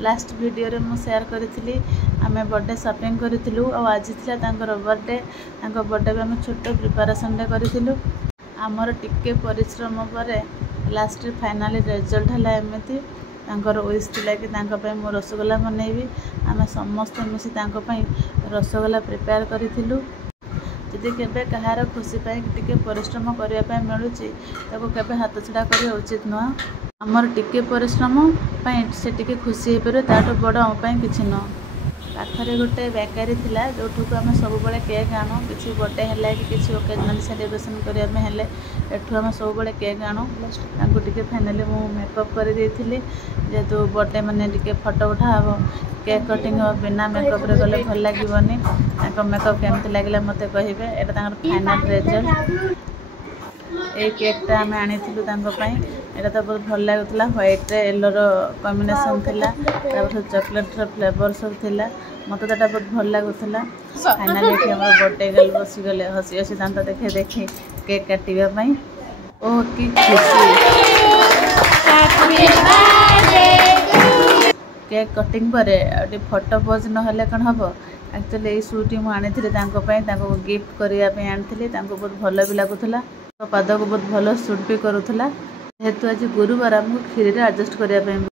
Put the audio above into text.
last video रे मु share करी आमे बर्थडे शॉपिंग करूँ और आज था बर्थडे बर्थडे भी आम छोट प्रिपरेशन करूँ आमर टिके परिश्रम पर लास्ट फाइनाली रिजल्ट है एमती विश थी कि मु रसगोला बनैबी आम समस्त मिसी रसगोला प्रिपेयर करूँ जदि केबे कहार खुशी टिके परिश्रम करने मिलूँ ताको केबे हाथ छड़ा करवा उचित नुह आमर टिके परिश्रम से टिके खुशी हो पारे ताठू बड़ आम किसी नुह पाखरे गोटे बेकरी थिला जो आम सब केक आणु किसी बर्थडे है कि किसी ओकेजनल सेलिब्रेशन करने एठू आम सब केक आणु टिके फाइनाली मु मेकअप कर देइथिली जेहेतु बर्थडे माने टिके फोटो उठा हे केक कटिंग हो बिना मेकअप रे गले भल लागबनी मेकअप केमती लगे मत कहे यहाँ फाइनाल रिजल्ट ये केकटा आम आनी यहाँ तो बहुत भल लगुला व्हाइट येलो कॉम्बिनेशन थिला चॉकलेट फ्लेवर सब थिला मत तो बहुत भल लगुला फाइनाली ये बर्थडे गर्ल बसी गले हसी हसी दांत देखे देखे केक काटापी ओह कि केक कटिंग पर फोटो पोज ना कौन हम एक्चुअली ये सूट ही मुझे आनी गिफ्ट करने आनी बहुत भल भी लगुला पाद को बहुत भल सूट भी करूला जेहेतु आज गुरुवार आमको खीरी एडजस्ट करने